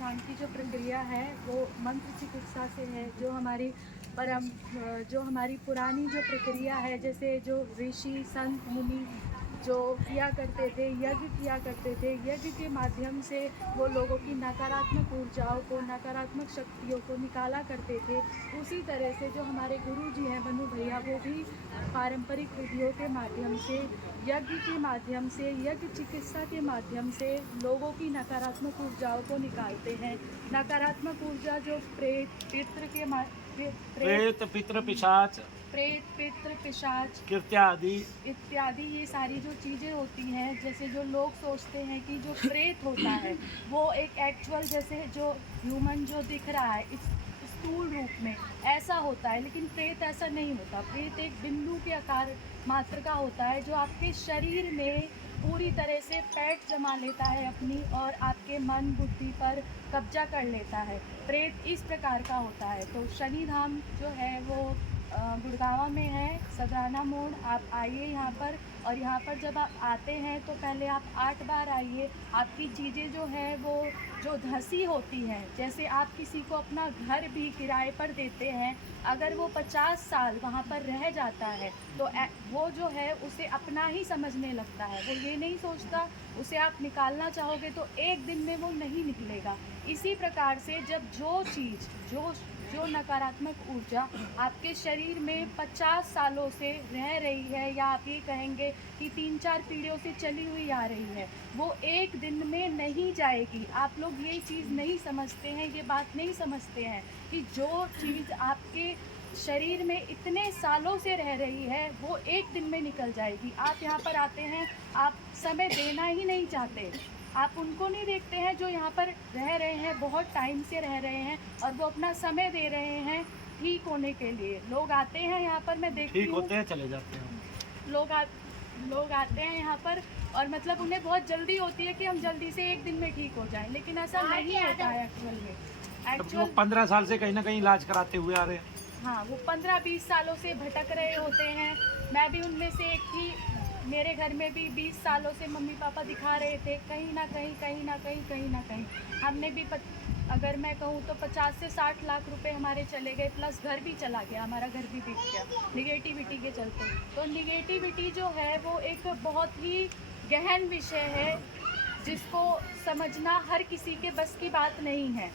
धाम की जो प्रक्रिया है वो मंत्र चिकित्सा से है। जो हमारी पुरानी जो प्रक्रिया है, जैसे जो ऋषि संत मुनि जो किया करते थे, यज्ञ किया करते थे, यज्ञ के माध्यम से वो लोगों की नकारात्मक ऊर्जाओं को, नकारात्मक शक्तियों को निकाला करते थे। उसी तरह से जो हमारे गुरु जी हैं मनु भैया, वो भी पारंपरिक विधियों के माध्यम से, यज्ञ के माध्यम से, यज्ञ चिकित्सा के माध्यम से लोगों की नकारात्मक ऊर्जाओं को निकालते हैं। नकारात्मक ऊर्जा जो प्रेत पितृ पिशाच प्रेत पितृ पिशाच कृत्यादि इत्यादि, ये सारी जो चीज़ें होती हैं, जैसे जो लोग सोचते हैं कि जो प्रेत होता है वो एक एक्चुअल, जैसे जो ह्यूमन जो दिख रहा है इस स्थूल रूप में, ऐसा होता है, लेकिन प्रेत ऐसा नहीं होता। प्रेत एक बिंदु के आकार मात्र का होता है जो आपके शरीर में पूरी तरह से पैठ जमा लेता है अपनी, और आपके मन बुद्धि पर कब्जा कर लेता है। प्रेत इस प्रकार का होता है। तो शनि धाम जो है वो गुड़गांव में है, सदराना मोड़। आप आइए यहाँ पर, और यहाँ पर जब आप आते हैं तो पहले आप 8 बार आइए। आपकी चीज़ें जो है वो जो धसी होती हैं, जैसे आप किसी को अपना घर भी किराए पर देते हैं, अगर वो 50 साल वहाँ पर रह जाता है तो वो जो है उसे अपना ही समझने लगता है। वो ये नहीं सोचता, उसे आप निकालना चाहोगे तो एक दिन में वो नहीं निकलेगा। इसी प्रकार से जब जो चीज़ जो नकारात्मक ऊर्जा आपके शरीर में 50 सालों से रह रही है, या आप ये कहेंगे कि 3-4 पीढ़ियों से चली हुई आ रही है, वो एक दिन में नहीं जाएगी। आप लोग ये चीज़ नहीं समझते हैं, ये बात नहीं समझते हैं कि जो चीज़ आपके शरीर में इतने सालों से रह रही है वो एक दिन में निकल जाएगी। आप यहाँ पर आते हैं, आप समय देना ही नहीं चाहते। आप उनको नहीं देखते हैं जो यहाँ पर रह रहे हैं, बहुत टाइम से रह रहे हैं, और वो अपना समय दे रहे हैं ठीक होने के लिए। लोग आते हैं यहाँ पर, मैं देखती हूँ, ठीक होते हैं चले जाते हैं। लोग आते हैं यहाँ पर, और मतलब उन्हें बहुत जल्दी होती है कि हम जल्दी से एक दिन में ठीक हो जाएं, लेकिन ऐसा नहीं होता है एक्चुअल में। वो 15 साल से कहीं ना कहीं इलाज कराते हुए आ रहे हैं। हाँ, वो 15-20 सालों से भटक रहे होते हैं। मैं भी उनमें से एक थी। मेरे घर में भी 20 सालों से मम्मी पापा दिखा रहे थे, कहीं ना कहीं हमने भी अगर मैं कहूँ तो 50 से 60 लाख रुपए हमारे चले गए, प्लस घर भी चला गया, हमारा घर भी बिक गया निगेटिविटी के चलते। तो निगेटिविटी जो है वो एक बहुत ही गहन विषय है, जिसको समझना हर किसी के बस की बात नहीं है।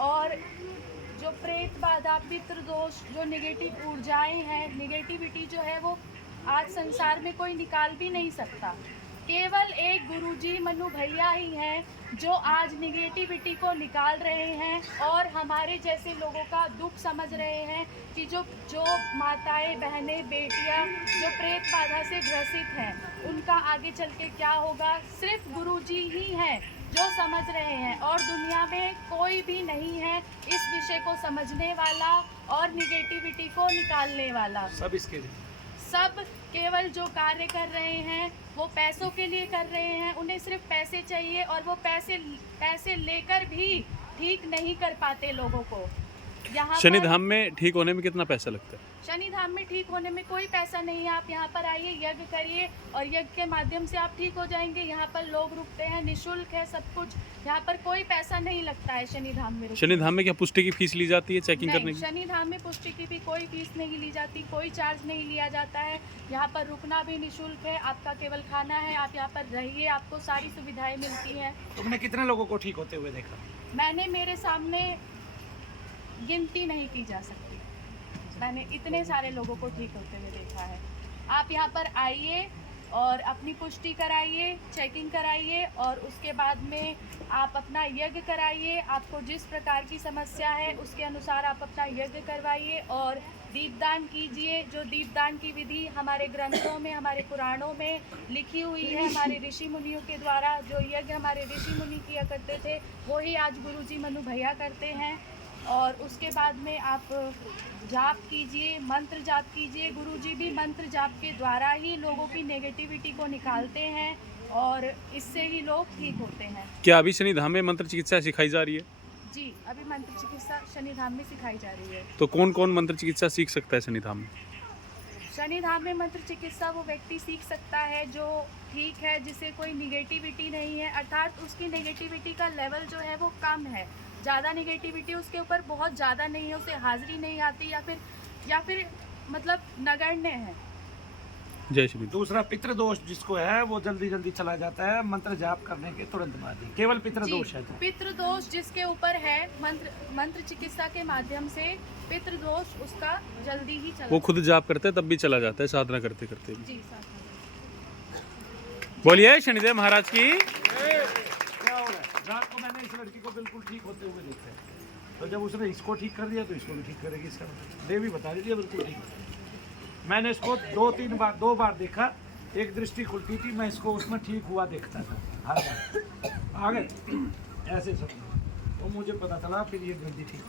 और जो प्रेत बाधा, पितृदोष, जो निगेटिव ऊर्जाएं हैं, निगेटिविटी जो है वो आज संसार में कोई निकाल भी नहीं सकता। केवल एक गुरुजी मनु भैया ही हैं जो आज निगेटिविटी को निकाल रहे हैं, और हमारे जैसे लोगों का दुख समझ रहे हैं कि जो माताएं, बहनें, बेटियां जो प्रेत बाधा से ग्रसित हैं, उनका आगे चल के क्या होगा, सिर्फ गुरुजी ही हैं जो समझ रहे हैं, और दुनिया में कोई भी नहीं है इस विषय को समझने वाला और निगेटिविटी को निकालने वाला। सब केवल जो कार्य कर रहे हैं वो पैसों के लिए कर रहे हैं। उन्हें सिर्फ पैसे चाहिए, और वो पैसे लेकर भी ठीक नहीं कर पाते लोगों को। यहाँ शनि धाम में ठीक होने में कितना पैसा लगता है? शनि धाम में ठीक होने में कोई पैसा नहीं है। आप यहाँ पर आइए, यज्ञ करिए, और यज्ञ के माध्यम से आप ठीक हो जाएंगे। यहाँ पर लोग रुकते हैं, निःशुल्क है सब कुछ। यहाँ पर कोई पैसा नहीं लगता है शनि धाम में। शनि धाम में क्या पुष्टि की फीस ली जाती है चेकिंग करने की? शनि धाम में पुष्टि की भी कोई फीस नहीं ली जाती, कोई चार्ज नहीं लिया जाता है। यहाँ पर रुकना भी निःशुल्क है, आपका केवल खाना है। आप यहाँ पर रहिए, आपको सारी सुविधाएं मिलती हैं। तुमने कितने लोगों को ठीक होते हुए देखा? मैंने, मेरे सामने गिनती नहीं की जा सकती, मैंने इतने सारे लोगों को ठीक होते हुए देखा है। आप यहाँ पर आइए और अपनी पुष्टि कराइए, चेकिंग कराइए, और उसके बाद में आप अपना यज्ञ कराइए। आपको जिस प्रकार की समस्या है उसके अनुसार आप अपना यज्ञ करवाइए, और दीपदान कीजिए। जो दीपदान की विधि हमारे ग्रंथों में, हमारे पुराणों में लिखी हुई है, हमारे ऋषि मुनियों के द्वारा जो यज्ञ हमारे ऋषि मुनि किया करते थे, वही आज गुरुजी मनु भैया करते हैं। और उसके बाद में आप जाप कीजिए, मंत्र जाप कीजिए। गुरुजी भी मंत्र जाप के द्वारा ही लोगों की नेगेटिविटी को निकालते हैं, और इससे ही लोग ठीक होते हैं। क्या अभी शनि धाम में मंत्र चिकित्सा सिखाई जा रही है? जी, अभी मंत्र चिकित्सा शनि धाम में सिखाई जा रही है। तो कौन कौन मंत्र चिकित्सा सीख सकता है शनि धाम में? शनिधाम में मंत्र चिकित्सा वो व्यक्ति सीख सकता है जो ठीक है, जिसे कोई निगेटिविटी नहीं है, अर्थात उसकी नेगेटिविटी का लेवल जो है वो कम है, ज़्यादा नेगेटिविटी उसके ऊपर बहुत ज़्यादा नहीं है, उसे हाजिरी नहीं आती या फिर मतलब नगण्य है। जय श्री राम। दूसरा पितृदोष जिसको है वो जल्दी जल्दी चला जाता है मंत्र जाप करने के तुरंत बाद ही, केवल पितृदोष है तो। पितृदोष जिसके ऊपर है मंत्र चिकित्सा के माध्यम से पितृदोष उसका जल्दी ही चला वो खुद जाप करते हैं तब भी चला जाता है, साधना करते करते भी। जी साथ में। बोलिए शनिदेव महाराज की। क्या हो रहा है? रात को मैंने इस लड़की को बिल्कुल ठीक होते हुए देखा है, तो जब उसने इसको ठीक कर दिया तो इसको भी ठीक करेगी। इसका मतलब देवी बता रही थी बिल्कुल ठीक है। मैंने इसको दो बार देखा, एक दृष्टि खुलती थी, मैं इसको उसमें ठीक हुआ देखता था हर बार। आ गए ऐसे सब, तो मुझे पता चला फिर ये ग्रंथि ठीक।